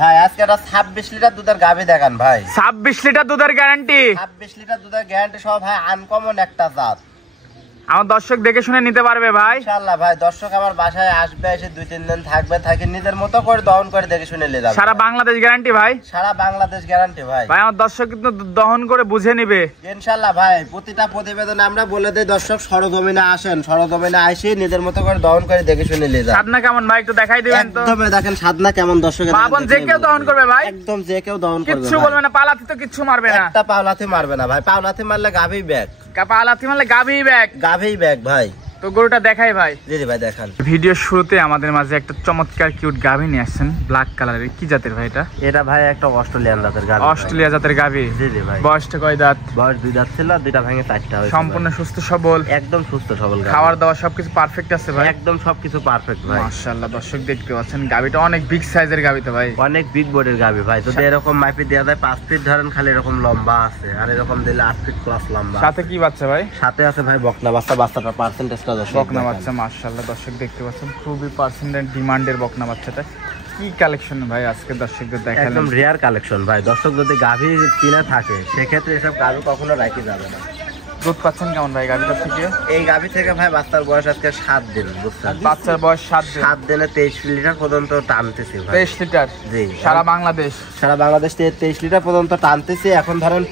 ভাই আজকে একটা 26 লিটার দুধের গাভী দেখান ভাই। 26 লিটার দুধের গ্যারান্টি। 26 লিটার দুধের গ্যারান্টি সহ ভাই, আনকমন একটা জাত। আমার দর্শক দেখে শুনে নিতে পারবে ভাই ইনশাআল্লাহ ভাই। দর্শক আমার বাসায় আসবে, এসে 2-3 দিন থাকবে, থাকি নিজের মতো করে দহন করে দেখে শুনে নিয়ে যাবে। সারা বাংলাদেশ গ্যারান্টি ভাই। সারা বাংলাদেশ গ্যারান্টি ভাই। ভাই আমার দর্শক কিন্তু দহন করে বুঝে নিবে ইনশাআল্লাহ ভাই। প্রতিটা প্রতিবেদনে আমরা বলে দেই দর্শক সরজমিনে আসেন, সরজমিনে আইসি নিজের মতো করে দহন করে দেখে শুনে নিয়ে যাবে। সাদনা কেমন ভাই একটু দেখাই দিবেন তো। একদম দেখেন সাদনা কেমন দর্শকের। বাবন যে কেউ দহন করবে ভাই। একদম যে কেউ দহন করবে। কিচ্ছু বলবে না, পালাতি তো কিচ্ছু মারবে না। একটা পাওলাতি মারবে না ভাই। পাওলাতি মারলে গাভী ব্যাগ। পালাতি মারলে গাভী ব্যাগ। গাভী ব্যাগ ভাই। তো গরুটা দেখাই ভাই। জি ভাই দেখান। ভিডিওর শুরুতে আমাদের মাঝে একটা চমৎকার কিউট গাভী নিয়ে আসছেন, ব্ল্যাক কালারের। কি জাতের ভাই এটা? এটা ভাই একটা অস্ট্রেলিয়ান জাতের গাভী। অস্ট্রেলিয়া জাতের গাভী। জি ভাই। বয়সটা কয় দাঁত? বয়স 2 দাঁত ছিল, 2টা ভেঙে 4টা হয়েছে। সম্পূর্ণ সুস্থ সবল, একদম সুস্থ সবল গাভী। খাবার দাবার সবকিছু পারফেক্ট আছে ভাই। একদম সবকিছু পারফেক্ট ভাই। মাশাআল্লাহ। দর্শক দেখতে পাচ্ছেন গাভীটা অনেক বিগ সাইজের গাভী তো ভাই। অনেক বিগ বডির গাভী ভাই। যদি এরকম মাপি দেয়া যায় 5 ফিট ধরেন, খালি এরকম লম্বা আছে, আর এরকম দিলে 8 ফিট প্লাস লম্বা। সাথে কি বাচ্চা ভাই? সাথে আছে ভাই বকনা বাচ্চা। বাচ্চাটার পার্সেন্টেজটা দর্শক বকনা বাচ্চা। মাশাআল্লাহ দর্শক দেখতে পাচ্ছেন খুবই পার্সেন্টেজ ডিমান্ডের বকনা বাচ্চাটা। কি কালেকশন ভাই আজকে দর্শকদের দেখালেন? একদম রেয়ার কালেকশন ভাই। দর্শক যদি গাভী কিনে থাকে সেক্ষেত্রে এসব গাভী কখনো রাখি যাবে না। দুধ পাচ্ছেন কেমন ভাই গাভীটা থেকে? এই গাভী থেকে ভাই বাচ্চার বয়স আজকে 7 দিন। বুঝছেন? বাচ্চার বয়স 7 দিন। 7 দিনে 23 লিটার পর্যন্ত টানতেছি ভাই। 23 লিটার? জি। সারা বাংলাদেশ? সারা বাংলাদেশ থেকে 23 লিটার পর্যন্ত টানতেছি। এখন ধরেন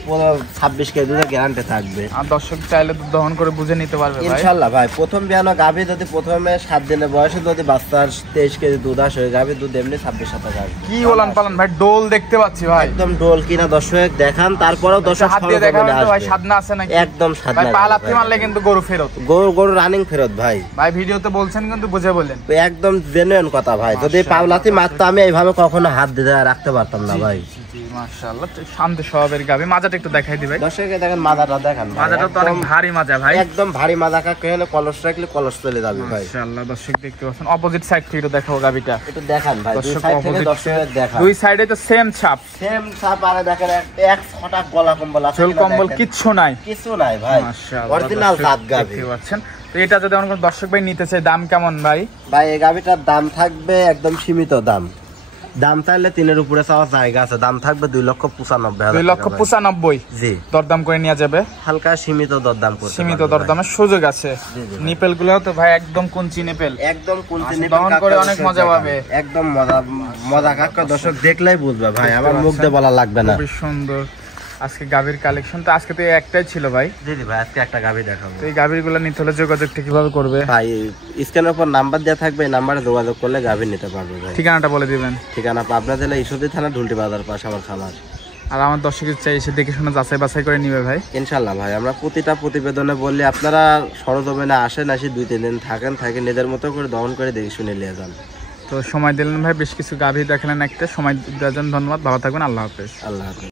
26 কেজি দুধের গ্যারান্টি থাকবে। আর দর্শক চাইলে দুধ দহন করে বুঝে নিতে পারবে ভাই ইনশাআল্লাহ ভাই। প্রথম বিয়ানো গাভী যদি প্রথমে 7 দিনের বয়সে যদি বাচ্চার 23 কেজি দুধ আসে, গাভী দুধ এমনি 26-27 আসবে। কি ওলান পালান ভাই, ডোল দেখতে পাচ্ছি ভাই। একদম ডোল কিনা দর্শক দেখান। তারপরেও দর্শক হাত দিয়ে দেখাবেন তো ভাই, সাদনা আছে নাকি? একদম সাদনা ভাই। পালাতি মারলে কিন্তু গরু ফেরত। গরু রানিং ফেরত ভাই। ভাই ভিডিওতে বলছেন কিন্তু বুঝে বলেন। একদম জেনুইন কথা ভাই। যদি পাওলাতি মারতো আমি এইভাবে কখনো হাত দিতে রাখতে পারতাম না ভাই। মাশাআল্লাহ শান্ত স্বভাবের গাভী। মাজাটা একটু দেখাই দি ভাই। দর্শকে দেখেন মাজাটা দেখান। মাজাটা তো অনেক ভারী মাজা ভাই। একদম ভারী মাজা। কাকে হলে কলস রাখলে কলস চলে যাবে ভাই। মাশাআল্লাহ দর্শক দেখতে পাচ্ছেন অপোজিট সাইড থেকে একটু দেখাও গাভীটা। একটু দেখান ভাই। দুই সাইড থেকে দর্শকের দেখান। দুই সাইডে তো সেম ছাপ। সেম ছাপ। আর দেখেন এক ছটা গলা কম্বল আছে। চুল কম্বল কিচ্ছু নাই। কিছু নাই ভাই। মাশাআল্লাহ অরিজিনাল জাত গাভী দেখতে পাচ্ছেন। তো এটা যদি কোন দর্শক ভাই নিতে চায় দাম কেমন ভাই? ভাই এই গাভীটার দাম থাকবে একদম সীমিত দাম। দাম চাইলে 3-এর উপরে চাওয়ার জায়গা আছে। দাম থাকবে 2,95,000। 2,95,000? জি। দরদাম করে নেওয়া যাবে? হালকা সীমিত দরদাম করতে। সীমিত দরদামের সুযোগ আছে। নিপেল গুলো তো ভাই একদম কুঞ্চি নিপেল। একদম কুঞ্চি নিপেল। দহন করে অনেক মজা পাবে। একদম মজা কাকা দর্শক দেখলেই বুঝবে ভাই। আমার মুখ দিয়ে বলা লাগবে না। খুব সুন্দর আজকে গাভীর কালেকশন। তো আজকে তো একটাই ছিল ভাই। জি ভাই আজকে একটা গাভী দেখাবো। তো এই গাভীগুলো নিতে হলে যোগাযোগটা কিভাবে করবে ভাই? স্ক্রিনের উপর নাম্বার দেওয়া থাকবে, এই নাম্বারে যোগাযোগ করলে গাভী নিতে পারবে ভাই। ঠিকানাটা বলে দিবেন। ঠিকানা পাবনা জেলা ঈশ্বরদী থানা ঢুলটি বাজার পাশে আমার খামার। আর আমার দর্শকের চাই এসে দেখে শুনে যাচাই বাছাই করে নিবে ভাই। ইনশাআল্লাহ ভাই। আমরা প্রতিটা প্রতিবেদনে বললি আপনারা সরজমিনে আসেন, আসি 2-3 দিন থাকেন, থাকি নিজের মতো করে দহন করে দেখে শুনে নিয়ে যান। তো সময় দিলেন ভাই, বেশ কিছু গাভী দেখালেন। একটা সময় দেওয়ার জন্য ধন্যবাদ। ভালো থাকবেন। আল্লাহ হাফেজ। আল্লাহ হাফেজ।